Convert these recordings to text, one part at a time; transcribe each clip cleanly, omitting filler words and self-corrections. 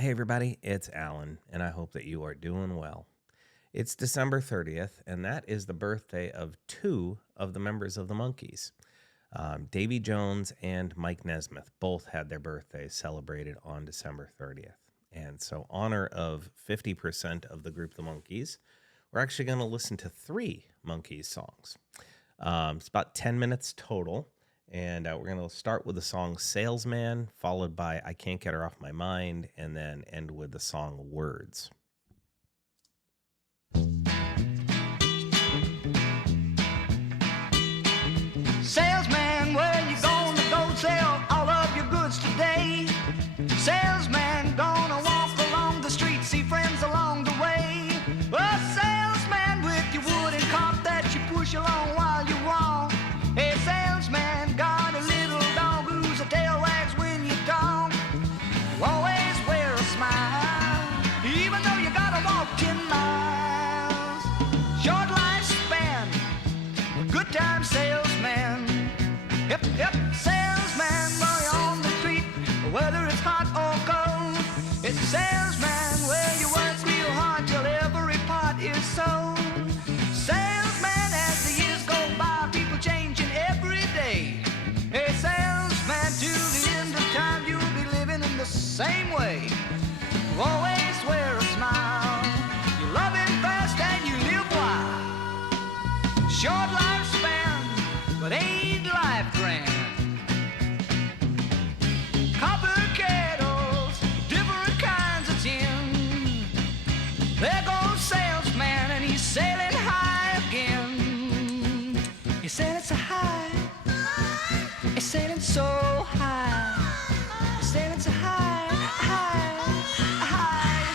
Hey everybody, it's Alan, and I hope that you are doing well. It's December 30th, and that is the birthday of two of the members of the Monkees. Davy Jone and Mike Nesmith both had their birthdays celebrated on December 30th. And so, honor of 50% of the group The Monkees, we're actually going to listen to three Monkees songs. It's about 10 minutes total. And we're going to start with the song Salesman, followed by I Can't Get Her Off My Mind, and then end with the song Words. Salesman, where you gonna go sell all of your goods today? Salesman, gonna walk along the street, see friends along the way. A salesman with your wooden cart that you push along while you walk. Hey, salesman, got a little dog whose tail wags when you talk. You always wear a smile, even though you gotta walk 10 miles. Short lifespan, a good time salesman. Yep, salesman, while you're on the street, whether it's hot or cold. It's a salesman where you work real hard till every part is sold. Salesman, as the years go by, people changing every day. Hey, salesman, till the end of time, you'll be living in the same way. You always wear a smile, you love it fast and you live wild. Short lifespan, but ain't life grand. Copper kettles, different kinds of tin. There goes salesman and he's sailing high again. He's sailing so high, he's sailing so high, he's sailing so high, high.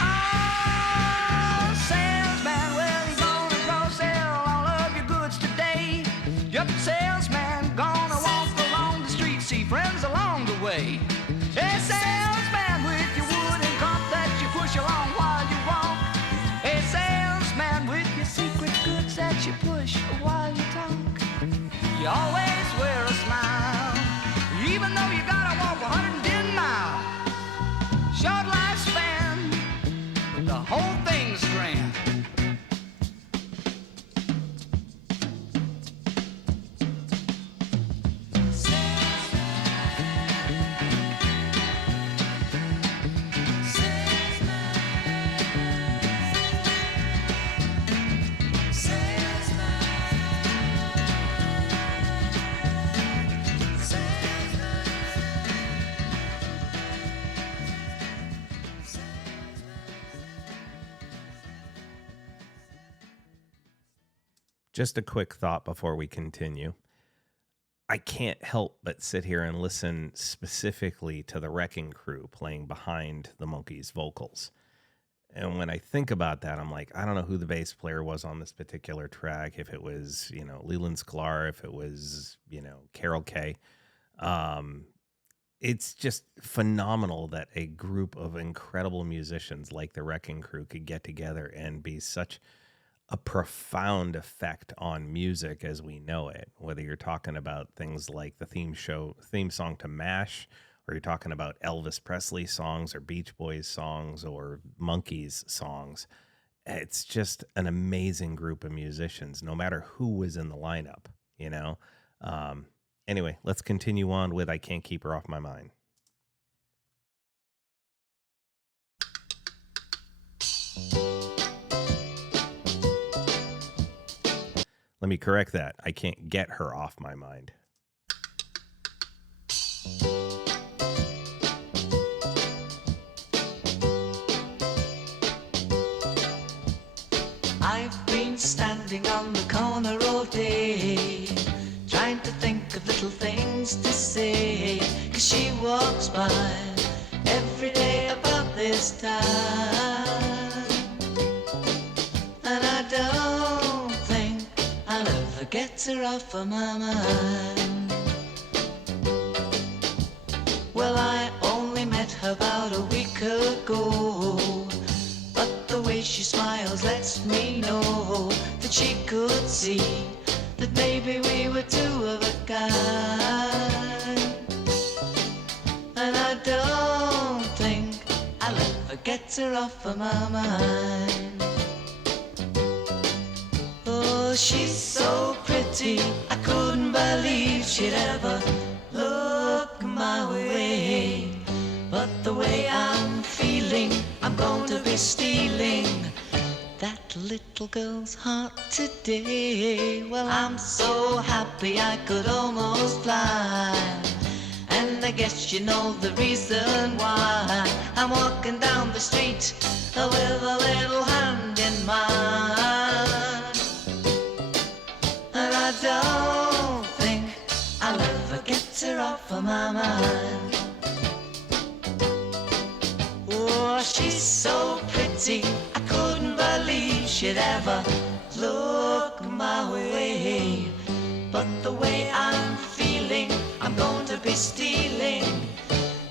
Oh, salesman, well, you gonna go sell all of your goods today. Yep, salesman, gonna walk along the street, see friends along the way. Hey, salesman, with your wooden cart that you push along while you walk. Hey, salesman, with your secret goods that you push while you talk. You always wear a smile, even though you gotta walk 110 miles. Short lifespan, the whole thing's grand. Just a quick thought before we continue. I can't help but sit here and listen specifically to the Wrecking Crew playing behind the Monkees' vocals. And when I think about that, I'm like, I don't know who the bass player was on this particular track, if it was, Leland Sklar, if it was, Carol Kay. It's just phenomenal that a group of incredible musicians like the Wrecking Crew could get together and be such a profound effect on music as we know it, whether you're talking about things like the theme song to MASH, or you're talking about Elvis Presley songs or Beach Boys songs or Monkees songs. It's just an amazing group of musicians, no matter who was in the lineup, Anyway, let's continue on with I Can't Keep Her Off My Mind. Let me correct that. I can't get her off my mind. I've been standing on the corner all day, trying to think of little things to say, 'cause she walks by every day about this time, and I don't think I'll ever get her off of my mind. Well, I only met her about a week ago, but the way she smiles lets me know that she could see that maybe we were two of a kind. And I don't think get her off of my mind. Oh, she's so pretty, I couldn't believe she'd ever look my way. But the way I'm feeling, I'm going to be stealing that little girl's heart today. Well, I'm so happy I could almost fly. And I guess you know the reason why I'm walking down the street with a little hand in mine. And I don't think I'll ever get her off of my mind. Oh, she's so pretty, I couldn't believe she'd ever look my way. But the way I'm feeling, I'm going to be stealing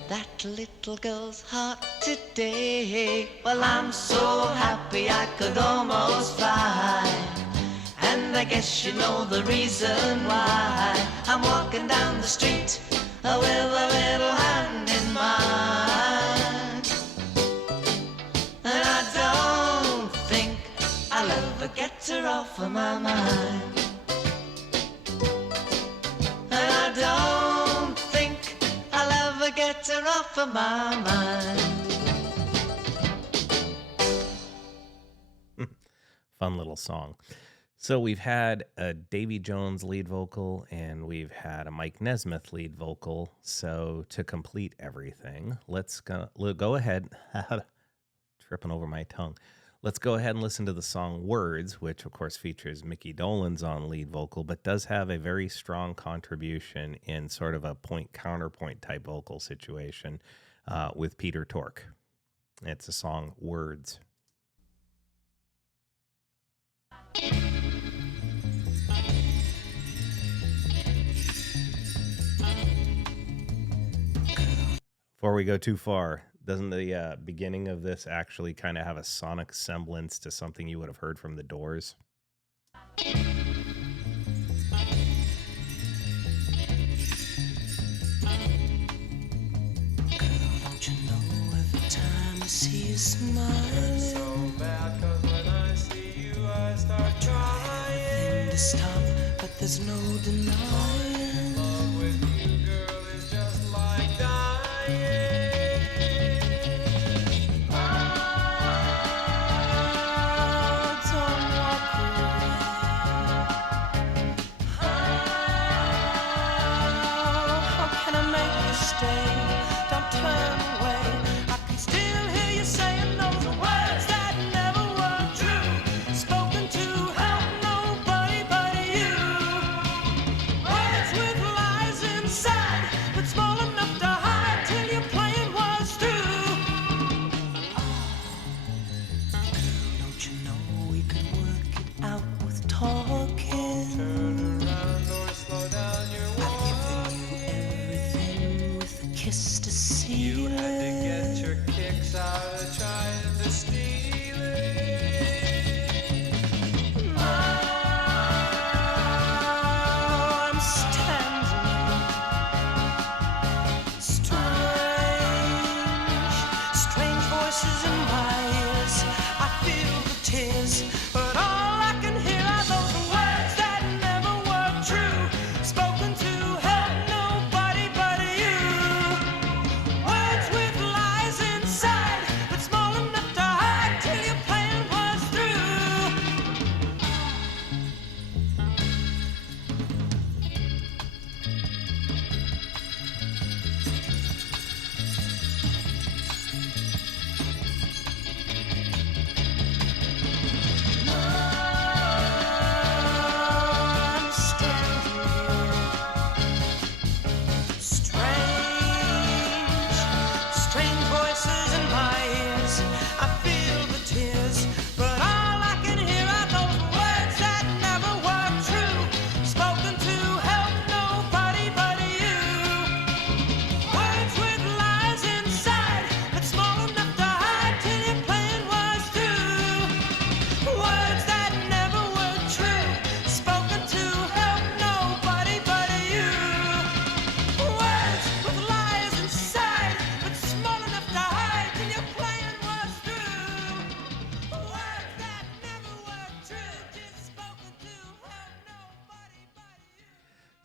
that little girl's heart today. Well, I'm so happy I could almost fly. And I guess you know the reason why I'm walking down the street with a little hand in mine. And I don't think I'll ever get her off of my mind. And I don't think I'll ever get her off of my mind. Fun little song. So we've had a Davy Jones lead vocal and we've had a Mike Nesmith lead vocal. So to complete everything, let's go ahead. Tripping over my tongue. Let's go ahead and listen to the song Words, which of course features Mickey Dolenz on lead vocal, but does have a very strong contribution in sort of a point-counterpoint type vocal situation with Peter Tork. It's a song Words. Before we go too far, doesn't the beginning of this actually kind of have a sonic semblance to something you would have heard from the Doors? Girl, don't you know every time I see you smiling, it's so bad, 'cause when I see you I start trying everything to stop, but there's no denying love with you, girl, is just like dying.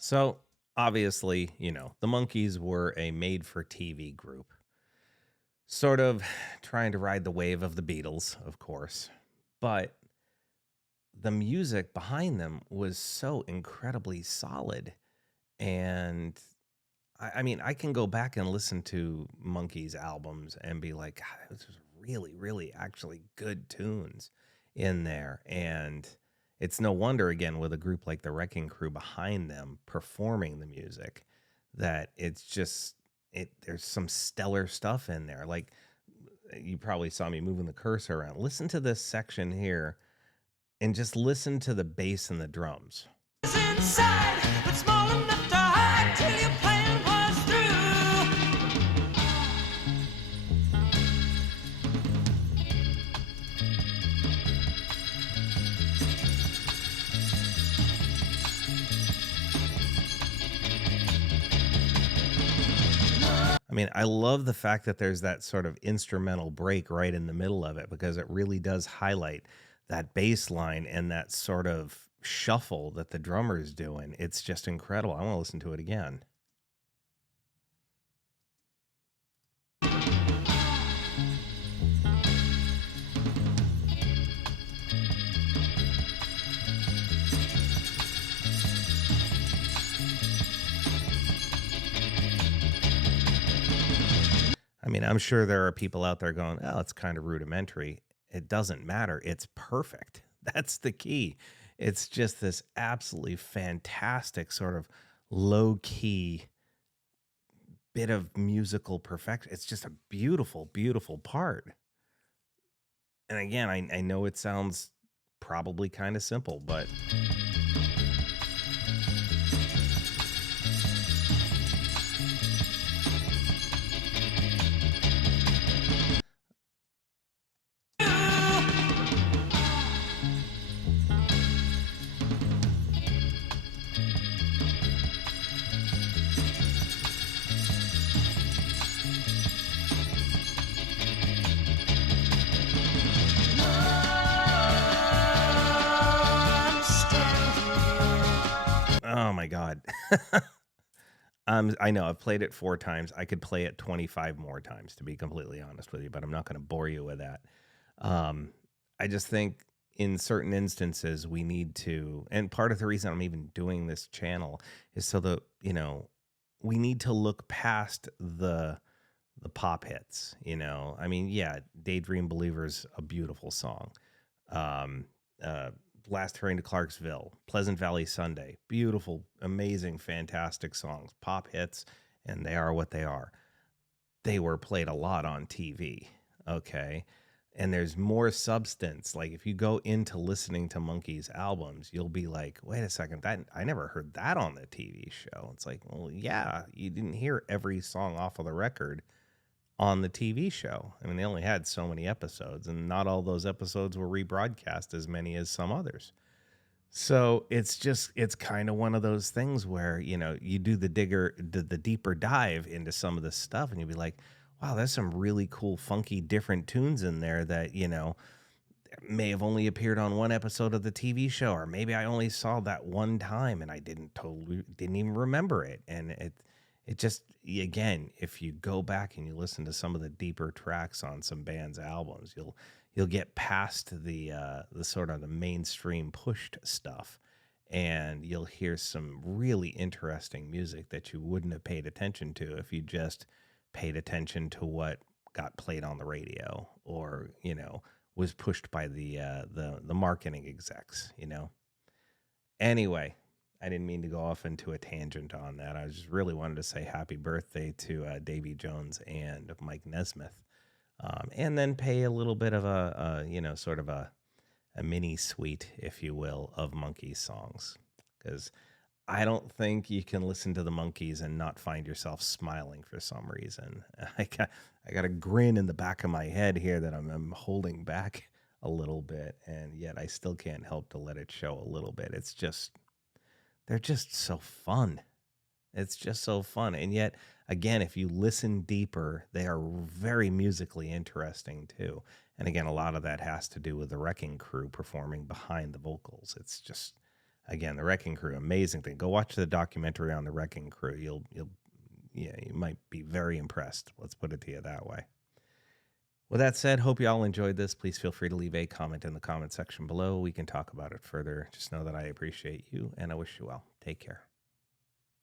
So obviously, the Monkees were a made-for-TV group, sort of trying to ride the wave of the Beatles, of course, but the music behind them was so incredibly solid. And I mean, I can go back and listen to Monkees albums and be like, God, this was really, really actually good tunes in there. And it's no wonder, again, with a group like the Wrecking Crew behind them performing the music, that it's just, there's some stellar stuff in there. Like, you probably saw me moving the cursor around. Listen to this section here and just listen to the bass and the drums. Inside, but small enough to hide till your plan was I mean, I love the fact that there's that sort of instrumental break right in the middle of it, because it really does highlight that bass line and that sort of shuffle that the drummer's doing. It's just incredible. I want to listen to it again. I mean, I'm sure there are people out there going, oh, it's kind of rudimentary. It doesn't matter. It's perfect. That's the key. It's just this absolutely fantastic sort of low key bit of musical perfection. It's just a beautiful, beautiful part. And again, I know it sounds probably kind of simple, but oh my God. I know I've played it 4 times. I could play it 25 more times, to be completely honest with you, but I'm not going to bore you with that. I just think in certain instances we need to, and part of the reason I'm even doing this channel is so that, we need to look past the pop hits, I mean, yeah, Daydream Believer's a beautiful song. Last Train to Clarksville, Pleasant Valley Sunday, beautiful, amazing, fantastic songs, pop hits, and they are what they are. They were played a lot on TV, okay? And there's more substance. Like, if you go into listening to Monkees albums, you'll be like, wait a second, I never heard that on the TV show. It's like, well, yeah, you didn't hear every song off of the record on the TV show. I mean, they only had so many episodes, and not all those episodes were rebroadcast as many as some others. So it's kind of one of those things where, you do the deeper dive into some of this stuff, and you'll be like, wow, there's some really cool, funky, different tunes in there that, may have only appeared on one episode of the TV show, or maybe I only saw that one time and I didn't even remember it. And it just, again, if you go back and you listen to some of the deeper tracks on some bands' albums, you'll get past the sort of the mainstream pushed stuff, and you'll hear some really interesting music that you wouldn't have paid attention to if you just paid attention to what got played on the radio, or was pushed by the marketing execs. Anyway, I didn't mean to go off into a tangent on that. I just really wanted to say happy birthday to Davy Jones and Mike Nesmith, and then pay a little bit of a sort of a mini suite, if you will, of Monkees songs, because I don't think you can listen to the Monkees and not find yourself smiling for some reason. I got a grin in the back of my head here that I'm holding back a little bit, and yet I still can't help to let it show a little bit. They're just so fun. It's just so fun. And yet, again, if you listen deeper, they are very musically interesting too. And again, a lot of that has to do with the Wrecking Crew performing behind the vocals. It's just, Again, the Wrecking Crew, amazing thing. Go watch the documentary on the Wrecking Crew. You might be very impressed. Let's put it to you that way. With that said, hope you all enjoyed this. Please feel free to leave a comment in the comment section below. We can talk about it further. Just know that I appreciate you, and I wish you well. Take care.